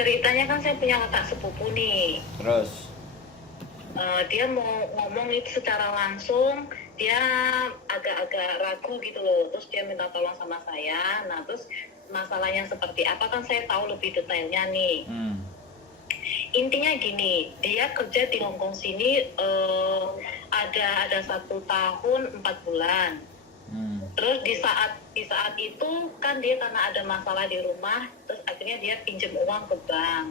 ceritanya kan saya punya kakak sepupu nih. Terus? Dia mau ngomong itu secara langsung, dia agak-agak ragu gitu loh. Terus dia minta tolong sama saya. Nah, terus masalahnya seperti apa kan saya tahu lebih detailnya nih. Intinya gini, dia kerja di Hongkong sini ada 1 tahun 4 bulan. Terus di saat itu kan dia karena ada masalah di rumah, terus akhirnya dia pinjam uang ke bank.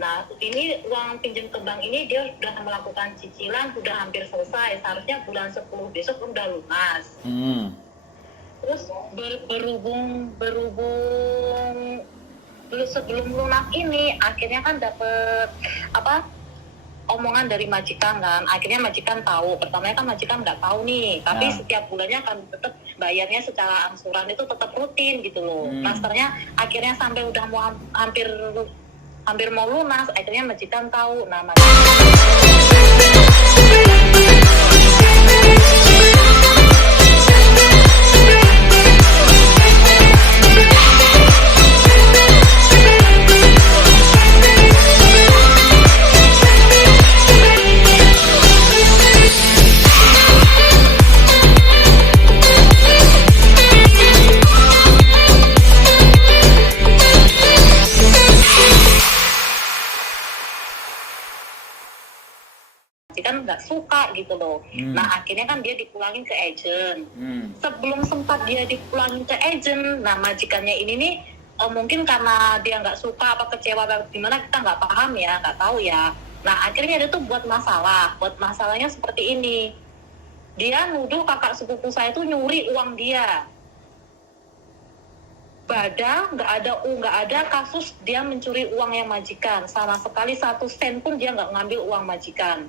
Nah, ini uang pinjam ke bank ini dia sudah melakukan cicilan, sudah hampir selesai. Seharusnya bulan 10 besok udah lunas. Terus berhubung sebelum lunas ini akhirnya kan dapet omongan dari majikan kan. Akhirnya majikan tahu. Pertamanya kan majikan nggak tahu nih, tapi setiap bulannya kan tetap bayarnya secara angsuran itu tetap rutin gitu loh. Masternya akhirnya sampai udah mau hampir mau lunas, akhirnya majikan tahu. Nah, kan nggak suka gitu loh. Nah, akhirnya kan dia dipulangin ke agent. Sebelum sempat dia dipulangin ke agent, nah majikannya ini nih mungkin karena dia nggak suka apa kecewa apa gimana, kita nggak paham ya, nggak tahu ya. Nah, akhirnya dia tuh buat masalahnya seperti ini. Dia nuduh kakak sepupu saya tuh nyuri uang dia. Nggak ada kasus dia mencuri uang yang majikan, sama sekali 1 sen pun dia nggak ngambil uang majikan.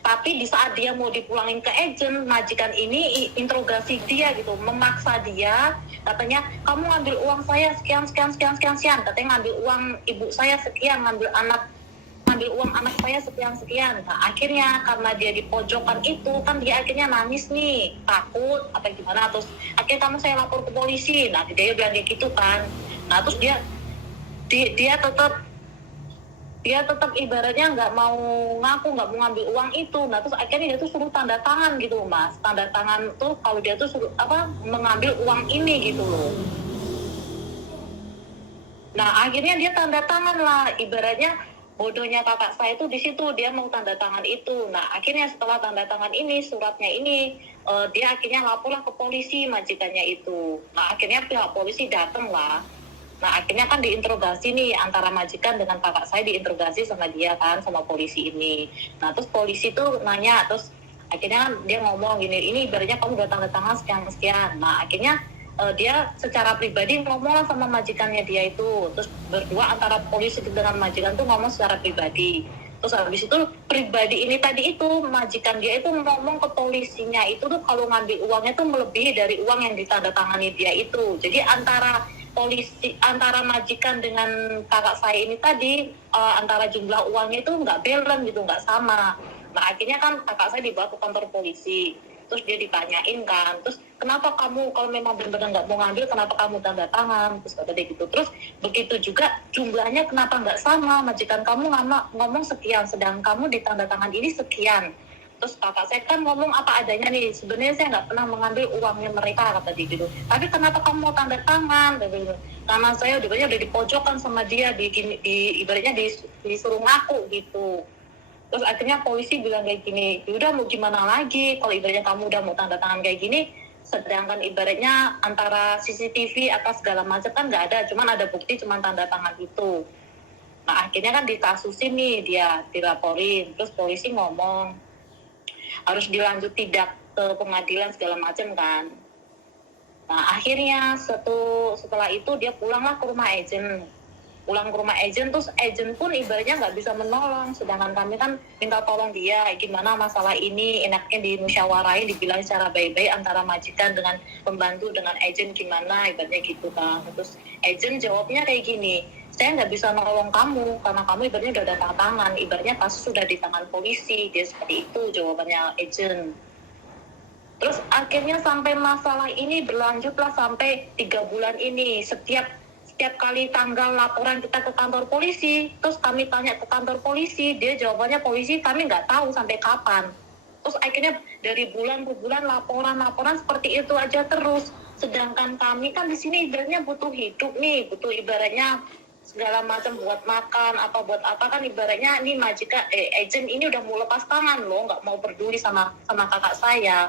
Tapi di saat dia mau dipulangin ke agent, majikan ini interogasi dia gitu, memaksa dia, katanya kamu ngambil uang saya sekian, katanya ngambil uang ibu saya sekian, ngambil uang anak saya sekian. Nah, akhirnya karena dia di pojokan itu kan dia akhirnya nangis nih, takut apa gimana, terus akhirnya kamu saya lapor ke polisi. Nah, dia bilang kayak gitu kan. Nah, terus dia tetap ibaratnya nggak mau ngaku, nggak mau ngambil uang itu. Nah, terus akhirnya dia tuh suruh tanda tangan gitu, Mas. Tanda tangan tuh kalau dia tuh suruh mengambil uang ini gitu loh. Nah, akhirnya dia tanda tangan lah, ibaratnya bodohnya kakak saya itu di situ, dia mau tanda tangan itu. Nah, akhirnya setelah tanda tangan ini, suratnya ini, dia akhirnya laporlah ke polisi majikannya itu. Nah, akhirnya pihak polisi datang lah. Nah, akhirnya kan diinterogasi nih antara majikan dengan kakak saya, diinterogasi sama dia kan, sama polisi ini. Nah, terus polisi tuh nanya, terus akhirnya dia ngomong gini, ini ibaratnya kamu udah tanda tangan sekian. Nah, akhirnya dia secara pribadi ngomong lah sama majikannya dia itu. Terus berdua antara polisi dengan majikan tuh ngomong secara pribadi. Terus habis itu pribadi ini tadi itu, majikan dia itu ngomong ke polisinya itu tuh kalau ngambil uangnya tuh melebihi dari uang yang ditandatangani dia itu. Jadi antara majikan dengan kakak saya ini tadi, antara jumlah uangnya itu nggak balance gitu, nggak sama. Nah, akhirnya kan kakak saya dibawa ke kantor polisi. Terus dia ditanyain kan, terus kenapa kamu kalau memang benar-benar nggak mau ngambil, kenapa kamu tanda tangan? Terus kata dia gitu. Terus begitu juga jumlahnya kenapa nggak sama, majikan kamu ngomong sekian, sedang kamu ditanda tangan ini sekian. Terus kakak saya kan ngomong apa adanya nih, sebenarnya saya nggak pernah mengambil uangnya mereka, kata dia gitu. Tapi kenapa kamu mau tanda tangan? Gitu. Karena saya udah dipojokkan sama dia, ibaratnya disuruh ngaku gitu. Terus akhirnya polisi bilang kayak gini, udah mau gimana lagi, kalau ibaratnya kamu udah mau tanda tangan kayak gini, sedangkan ibaratnya antara CCTV atau segala macam kan nggak ada, cuman ada bukti cuman tanda tangan itu. Nah, akhirnya kan dikasusin nih, dia dilaporin, terus polisi ngomong harus dilanjut tidak ke pengadilan segala macam kan. Nah, akhirnya setelah itu dia pulanglah ke rumah agent. Terus agent pun ibaratnya nggak bisa menolong, sedangkan kami kan minta tolong dia, gimana masalah ini enaknya dimusyawarahin, dibilang secara baik-baik antara majikan dengan pembantu dengan agent gimana, ibaratnya gitu kan. Terus agent jawabnya kayak gini, saya nggak bisa nolong kamu karena kamu ibaratnya udah ada tanda tangan, ibaratnya kasus sudah di tangan polisi. Dia seperti itu jawabannya agent. Terus akhirnya sampai masalah ini berlanjutlah sampai 3 bulan ini, setiap setiap kali tanggal laporan kita ke kantor polisi, terus kami tanya ke kantor polisi, dia jawabannya polisi kami nggak tahu sampai kapan. Terus akhirnya dari bulan ke bulan laporan seperti itu aja terus. Sedangkan kami kan di sini ibaratnya butuh hidup nih, butuh ibaratnya segala macam buat makan apa buat apa kan ibaratnya ini majikan agent ini udah mau lepas tangan loh, nggak mau peduli sama kakak saya.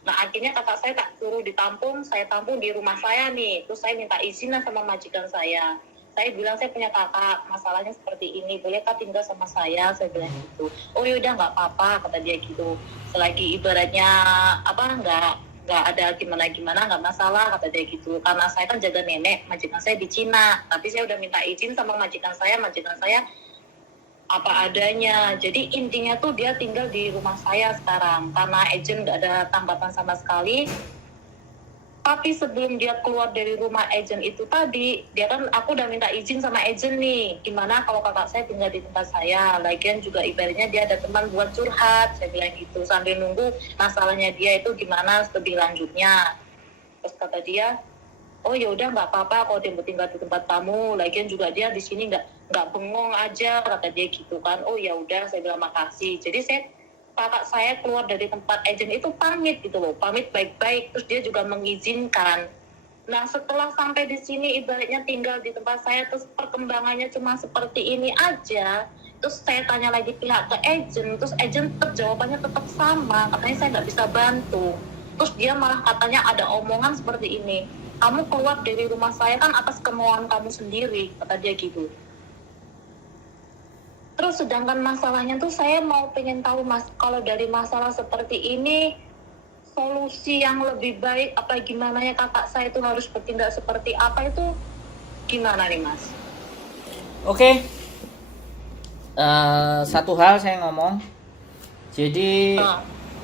Nah akhirnya kakak saya tak suruh ditampung, saya tampung di rumah saya nih. Terus saya minta izin lah sama majikan saya. Saya bilang saya punya kakak, masalahnya seperti ini, bolehkah tinggal sama saya? Saya bilang gitu. Oh yaudah nggak apa-apa kata dia gitu. Selagi ibaratnya apa nggak ada gimana nggak masalah kata dia gitu. Karena saya kan jaga nenek, majikan saya di Cina. Tapi saya udah minta izin sama majikan saya apa adanya. Jadi intinya tuh dia tinggal di rumah saya sekarang karena agent nggak ada tanggapan sama sekali. Tapi sebelum dia keluar dari rumah agent itu tadi, dia kan aku udah minta izin sama agent nih, gimana kalau kakak saya tinggal di tempat saya, lagian juga ibaratnya dia ada teman buat curhat, saya bilang gitu sambil nunggu masalahnya dia itu gimana lebih lanjutnya. Terus kata dia, oh ya udah nggak apa-apa kalau dia tinggal di tempat kamu, lagian juga dia di sini nggak bengong aja kata dia gitu kan. Oh ya udah, saya bilang makasih. Jadi kakak saya keluar dari tempat agent itu pamit gitu loh, pamit baik-baik, terus dia juga mengizinkan. Nah setelah sampai di sini ibaratnya tinggal di tempat saya, terus perkembangannya cuma seperti ini aja. Terus saya tanya lagi pihak ke agent, terus agent jawabannya tetap sama, katanya saya nggak bisa bantu. Terus dia malah katanya ada omongan seperti ini, kamu keluar dari rumah saya kan atas kemauan kamu sendiri, kata dia gitu. Terus sedangkan masalahnya tuh saya mau pengen tahu mas, kalau dari masalah seperti ini solusi yang lebih baik apa gimana ya, kakak saya itu harus bertindak seperti apa itu gimana nih mas? Oke. Satu hal saya ngomong. Jadi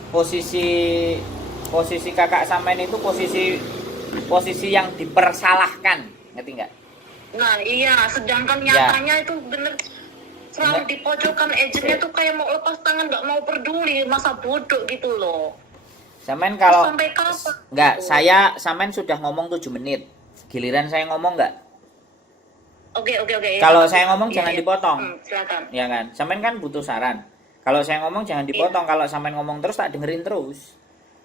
posisi kakak Samen itu posisi yang dipersalahkan, ngerti nggak? Nah iya, sedangkan nyatanya itu bener selalu di pojokan, agentnya tuh kayak mau lepas tangan, nggak mau peduli, masa bodoh gitu loh. Samen kalau sampai kapan? Nggak, Samen sudah ngomong 7 menit. Giliran saya ngomong nggak? Oke. Kalau saya ngomong jangan dipotong. Silakan. Ya kan? Samen kan butuh saran. Kalau saya ngomong jangan dipotong. Kalau Samen ngomong terus tak dengerin terus.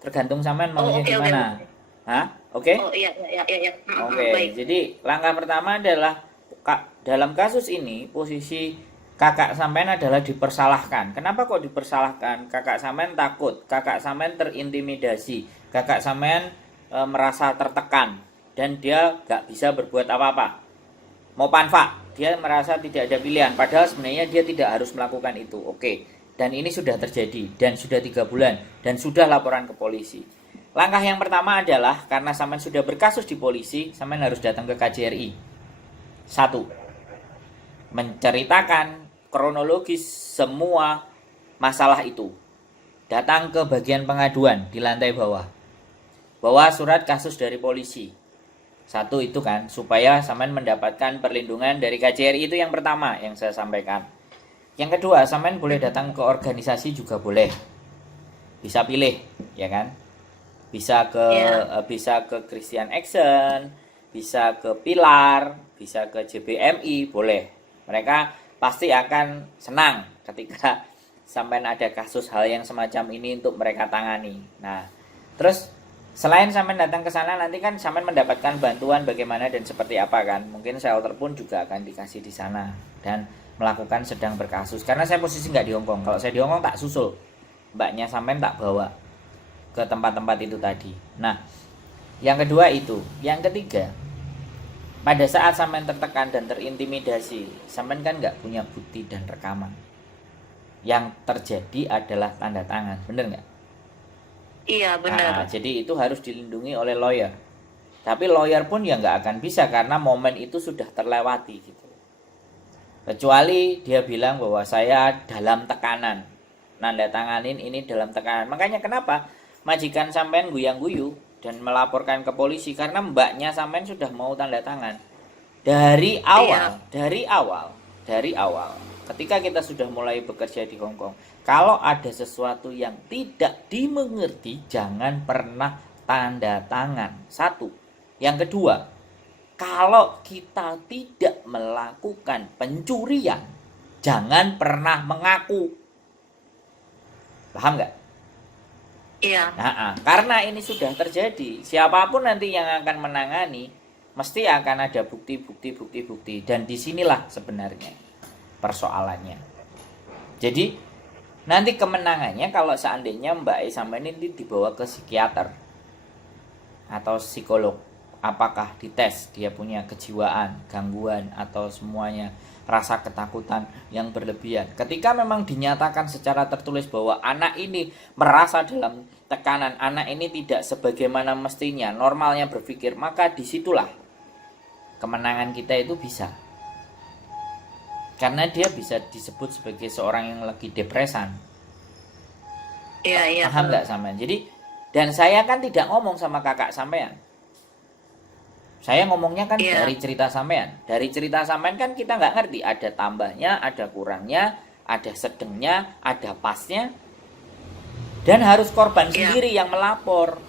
Tergantung Samen maunya gimana. Hah? Oke? Oh iya. Oke. Jadi langkah pertama adalah dalam kasus ini posisi kakak Samen adalah dipersalahkan. Kenapa kok dipersalahkan? Kakak Samen takut, kakak Samen terintimidasi, kakak Samen merasa tertekan dan dia gak bisa berbuat apa-apa. Mau panfa, dia merasa tidak ada pilihan. Padahal sebenarnya dia tidak harus melakukan itu. Oke. Dan ini sudah terjadi dan sudah 3 bulan dan sudah laporan ke polisi. Langkah yang pertama adalah karena Samen sudah berkasus di polisi, Samen harus datang ke KJRI. 1. Menceritakan kronologis semua masalah itu. Datang ke bagian pengaduan di lantai bawah. Bawa surat kasus dari polisi. 1 itu kan, supaya Samen mendapatkan perlindungan dari KJRI, itu yang pertama yang saya sampaikan. Yang kedua, Samen boleh datang ke organisasi juga boleh. Bisa pilih, ya kan? Bisa ke Christian Action, bisa ke Pilar, bisa ke JBMI, boleh. Mereka pasti akan senang ketika sampai ada kasus hal yang semacam ini untuk mereka tangani. Nah, terus selain sampai datang ke sana, nanti kan sampai mendapatkan bantuan bagaimana dan seperti apa kan. Mungkin shelter pun juga akan dikasih di sana dan melakukan sedang berkasus. Karena saya posisi nggak di Hongkong. Kalau saya di Hongkong tak susul, mbaknya sampai tak bawa ke tempat-tempat itu tadi. Nah, yang kedua itu. Yang ketiga, pada saat Samen tertekan dan terintimidasi, Samen kan nggak punya bukti dan rekaman. Yang terjadi adalah tanda tangan, bener nggak? Iya benar. Nah, jadi itu harus dilindungi oleh lawyer. Tapi lawyer pun ya nggak akan bisa karena momen itu sudah terlewati gitu. Kecuali dia bilang bahwa saya dalam tekanan, nanda tanganin ini dalam tekanan. Makanya kenapa majikan Sampean guyang-guyu dan melaporkan ke polisi karena mbaknya Samen sudah mau tanda tangan dari awal ketika kita sudah mulai bekerja di Hongkong. Kalau ada sesuatu yang tidak dimengerti, jangan pernah tanda tangan. 1. Yang kedua, kalau kita tidak melakukan pencurian, jangan pernah mengaku. Paham nggak? Iya. Nah, karena ini sudah terjadi, siapapun nanti yang akan menangani, mesti akan ada bukti. Dan disinilah sebenarnya persoalannya. Jadi, nanti kemenangannya kalau seandainya Mbak E sampai ini dibawa ke psikiater atau psikolog. Apakah dites dia punya kejiwaan, gangguan, atau semuanya rasa ketakutan yang berlebihan. Ketika memang dinyatakan secara tertulis bahwa anak ini merasa dalam tekanan, anak ini tidak sebagaimana mestinya, normalnya berpikir, maka disitulah kemenangan kita itu bisa. Karena dia bisa disebut sebagai seorang yang lagi depresan. Iya. Paham nggak sampean? Jadi, dan saya kan tidak ngomong sama kakak sampean. Saya ngomongnya kan dari cerita sampean. Dari cerita sampean kan kita nggak ngerti. Ada tambahnya, ada kurangnya, ada sedengnya, ada pasnya. Dan harus korban sendiri yang melapor.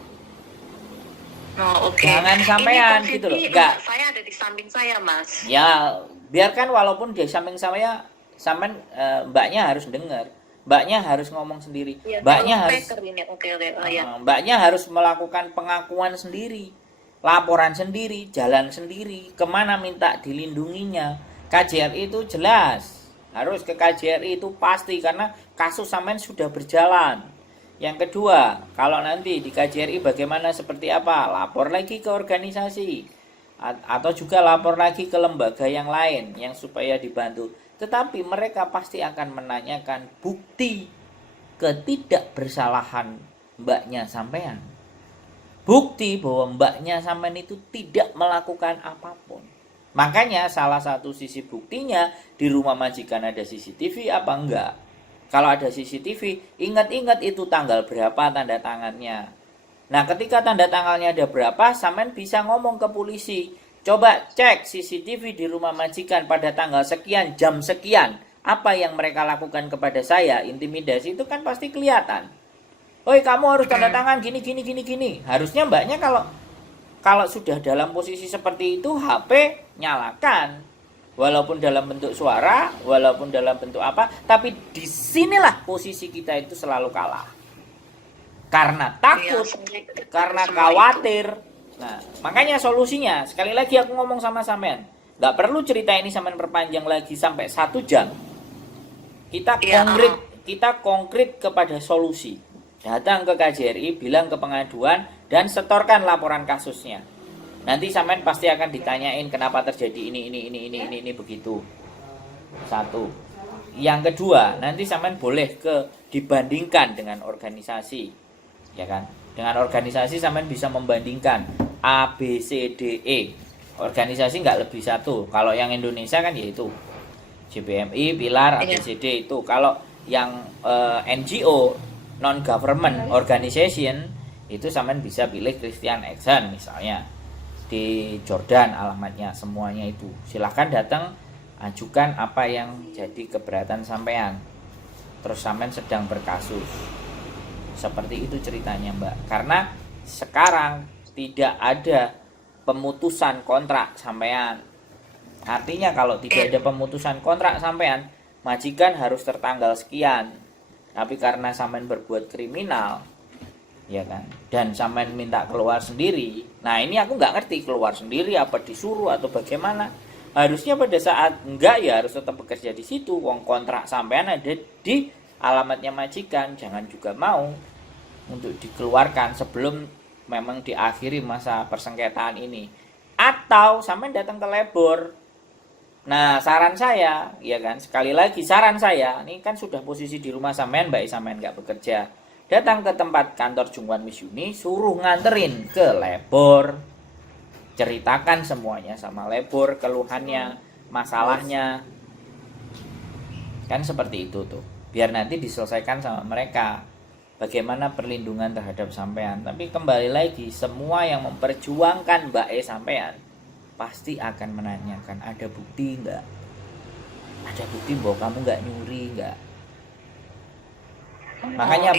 Oh, oke. Jangan sampean gitu loh. Enggak. Saya ada di samping saya, Mas. Ya, biarkan walaupun di samping saya, sampean mbaknya harus dengar. Mbaknya harus ngomong sendiri. Ya, Mbaknya harus mbaknya harus melakukan pengakuan sendiri. Laporan sendiri, jalan sendiri, kemana minta dilindunginya. KJRI itu jelas, harus ke KJRI itu pasti, karena kasus sampean sudah berjalan. Yang kedua, kalau nanti di KJRI bagaimana seperti apa, lapor lagi ke organisasi, atau juga lapor lagi ke lembaga yang lain yang supaya dibantu. Tetapi mereka pasti akan menanyakan bukti ketidakbersalahan mbaknya sampean. Bukti bahwa mbaknya sampean itu tidak melakukan apapun. Makanya salah satu sisi buktinya di rumah majikan ada CCTV apa enggak. Kalau ada CCTV, ingat-ingat itu tanggal berapa tanda tangannya. Nah, ketika tanda tangannya ada berapa, sampean bisa ngomong ke polisi. Coba cek CCTV di rumah majikan pada tanggal sekian, jam sekian. Apa yang mereka lakukan kepada saya, intimidasi itu kan pasti kelihatan. Oi, kamu harus tanda tangan gini. Harusnya mbaknya kalau sudah dalam posisi seperti itu, HP nyalakan. Walaupun dalam bentuk suara, walaupun dalam bentuk apa, tapi disinilah posisi kita itu selalu kalah. Karena takut, karena khawatir. Nah, makanya solusinya, sekali lagi aku ngomong sama sampean, nggak perlu cerita ini sampean perpanjang lagi sampai 1 jam. Kita konkret kepada solusi. Datang ke KJRI, bilang ke pengaduan, dan setorkan laporan kasusnya. Nanti sampean pasti akan ditanyain kenapa terjadi ini begitu. 1. Yang kedua, nanti sampean boleh dibandingkan dengan organisasi, ya kan? Dengan organisasi sampean bisa membandingkan A, B, C, D, E. Organisasi nggak lebih 1. Kalau yang Indonesia kan yaitu JBMI, Pilar, ABCD itu. Kalau yang NGO, non-government organization, itu sampean bisa pilih Christian Action misalnya. Di Jordan alamatnya, semuanya itu. Silahkan datang, ajukan apa yang jadi keberatan sampean. Terus sampean sedang berkasus. Seperti itu ceritanya, Mbak. Karena sekarang tidak ada pemutusan kontrak sampean. Artinya kalau tidak ada pemutusan kontrak sampean, majikan harus tertanggal sekian. Tapi karena sampean berbuat kriminal, ya kan, dan sampean minta keluar sendiri. Nah, ini aku nggak ngerti keluar sendiri apa disuruh atau bagaimana. Harusnya pada saat enggak ya harus tetap bekerja di situ. Wong kontrak sampean ada di alamatnya majikan, jangan juga mau untuk dikeluarkan sebelum memang diakhiri masa persengketaan ini. Atau sampean datang ke labor. Nah, saran saya, ya kan, sekali lagi saran saya, ini kan sudah posisi di rumah sampean, baik sampean nggak bekerja, datang ke tempat kantor Jungwan Misyuni, suruh nganterin ke labor, ceritakan semuanya sama labor, keluhannya, masalahnya, kan seperti itu tuh, biar nanti diselesaikan sama mereka, bagaimana perlindungan terhadap sampean. Tapi kembali lagi, semua yang memperjuangkan Mbak E sampean pasti akan menanyakan, ada bukti enggak? Ada bukti bahwa kamu enggak nyuri enggak? Makanya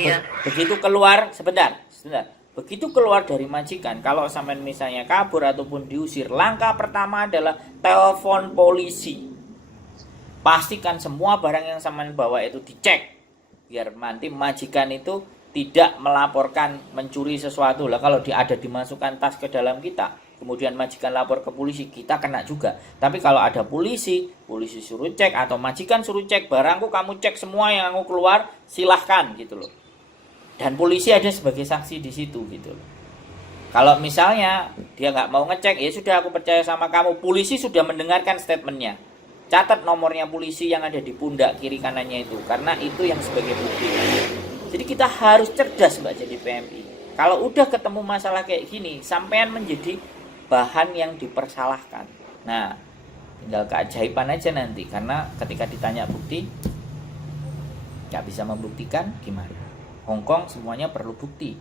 begitu keluar, sebentar. Begitu keluar dari majikan, kalau sampean misalnya kabur ataupun diusir, langkah pertama adalah telepon polisi. Pastikan semua barang yang sampean bawa itu dicek, biar nanti majikan itu tidak melaporkan mencuri sesuatu. Lah kalau dia ada dimasukkan tas ke dalam kita, kemudian majikan lapor ke polisi, kita kena juga. Tapi kalau ada polisi suruh cek atau majikan suruh cek barangku, kamu cek semua yang aku keluar, silahkan gitu loh. Dan polisi ada sebagai saksi di situ gitu loh. Kalau misalnya dia nggak mau ngecek, ya sudah, aku percaya sama kamu. Polisi sudah mendengarkan statementnya. Catat nomornya polisi yang ada di pundak kiri kanannya itu, karena itu yang sebagai bukti. Jadi kita harus cerdas Mbak jadi PMI. Kalau udah ketemu masalah kayak gini, sampean menjadi bahan yang dipersalahkan. Nah, tinggal keajaiban aja nanti, karena ketika ditanya bukti nggak bisa membuktikan gimana. Hongkong semuanya perlu bukti.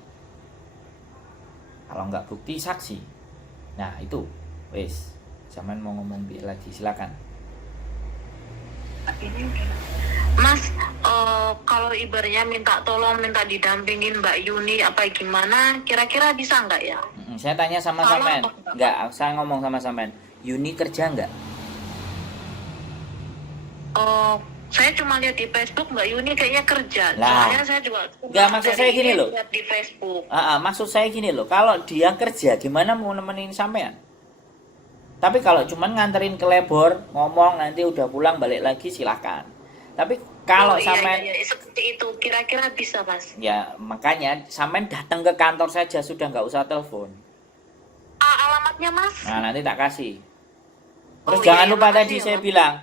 Kalau nggak bukti, saksi. Nah itu, wes, sampean mau ngomong lagi, silakan. Mas, kalau ibaratnya minta tolong, minta didampingin Mbak Yuni apa gimana, kira-kira bisa nggak ya? Saya tanya sama sampean, nggak, saya ngomong sama sampean, Yuni kerja nggak? Saya cuma lihat di Facebook Mbak Yuni kayaknya kerja. Lah, soalnya saya juga nggak, maksud saya gini loh. Lihat di Facebook. Maksud saya gini loh, kalau dia kerja gimana mau nemenin sampean? Tapi kalau cuman nganterin ke labor, ngomong nanti udah pulang balik lagi, silahkan. Tapi kalau sampean seperti itu, kira-kira bisa Mas? Ya makanya sampean datang ke kantor saja, sudah nggak usah telepon. Alamatnya Mas? Nah nanti tak kasih. Terus Oh, jangan iya, lupa makasih tadi ya, saya Mas. bilang,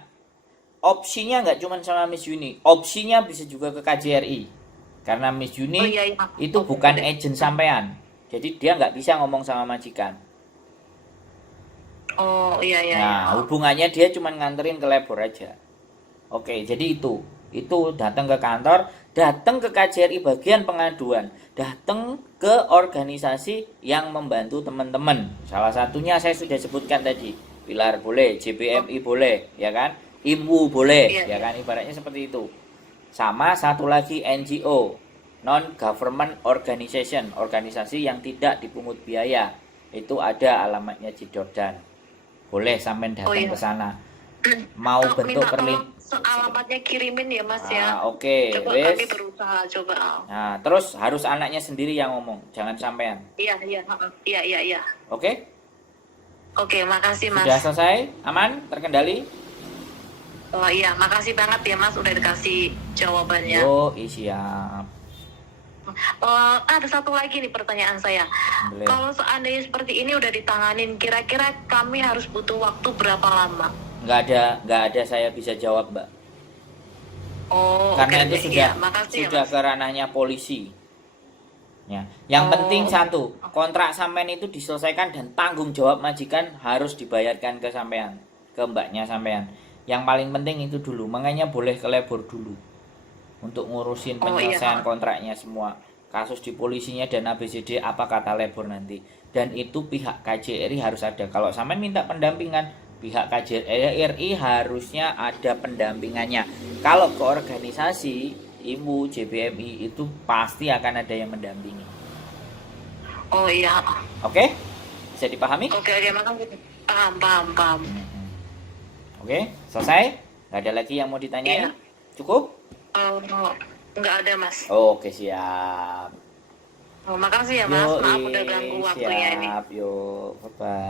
opsinya nggak cuma sama Miss Yuni, opsinya bisa juga ke KJRI. Karena Miss Yuni Oh, iya, iya. itu Oh, bukan boleh. agent sampean. Jadi dia nggak bisa ngomong sama majikan. Oh iya iya. Nah, hubungannya dia cuma nganterin ke labor aja. Oke, jadi itu datang ke kantor, datang ke KJRI bagian pengaduan, datang ke organisasi yang membantu teman-teman. Salah satunya saya sudah sebutkan tadi, Pilar boleh, JBMI boleh, ya kan? IMWU boleh, ya kan? Ibaratnya seperti itu. Sama satu lagi NGO, non government organization, organisasi yang tidak dipungut biaya. Itu ada alamatnya di Jordan. Boleh sampean datang ke sana. Mau bentuk alamatnya kirimin ya Mas ya. Oke, Coba wes. kami berusaha coba. Nah, terus harus anaknya sendiri yang ngomong, jangan sampean. Iya. Oke? Oke, makasih Mas. Sudah selesai? Aman? Terkendali? Oh iya, makasih banget ya Mas udah dikasih jawabannya. Yo, siap. Ada satu lagi nih pertanyaan saya. Boleh. Kalau seandainya seperti ini udah ditanganin, kira-kira kami harus butuh waktu berapa lama? Nggak ada saya bisa jawab, Mbak. Oh, Karena oke, itu iya, makasih sudah ya, Mas. ke ranahnya polisi. Ya. Yang penting satu, kontrak sampean itu diselesaikan dan tanggung jawab majikan harus dibayarkan ke sampean, ke mbaknya sampean. Yang paling penting itu dulu, makanya boleh ke labor dulu untuk ngurusin penyelesaian kontraknya semua. Kasus di polisinya dan ABCD apa kata labor nanti. Dan itu pihak KJRI harus ada. Kalau sampean minta pendampingan, pihak KJRI harusnya ada pendampingannya. Kalau ke organisasi IMWU, JBMI itu pasti akan ada yang mendampingi. Oh iya. Oke? Bisa dipahami? Oke, makasih. Paham. Oke, selesai? Nggak ada lagi yang mau ditanyain? Iya. Cukup? Nggak ada Mas. Oke, siap. Makasih ya Mas. Maaf udah ganggu waktunya ini. Siap, yuk. Bye-bye.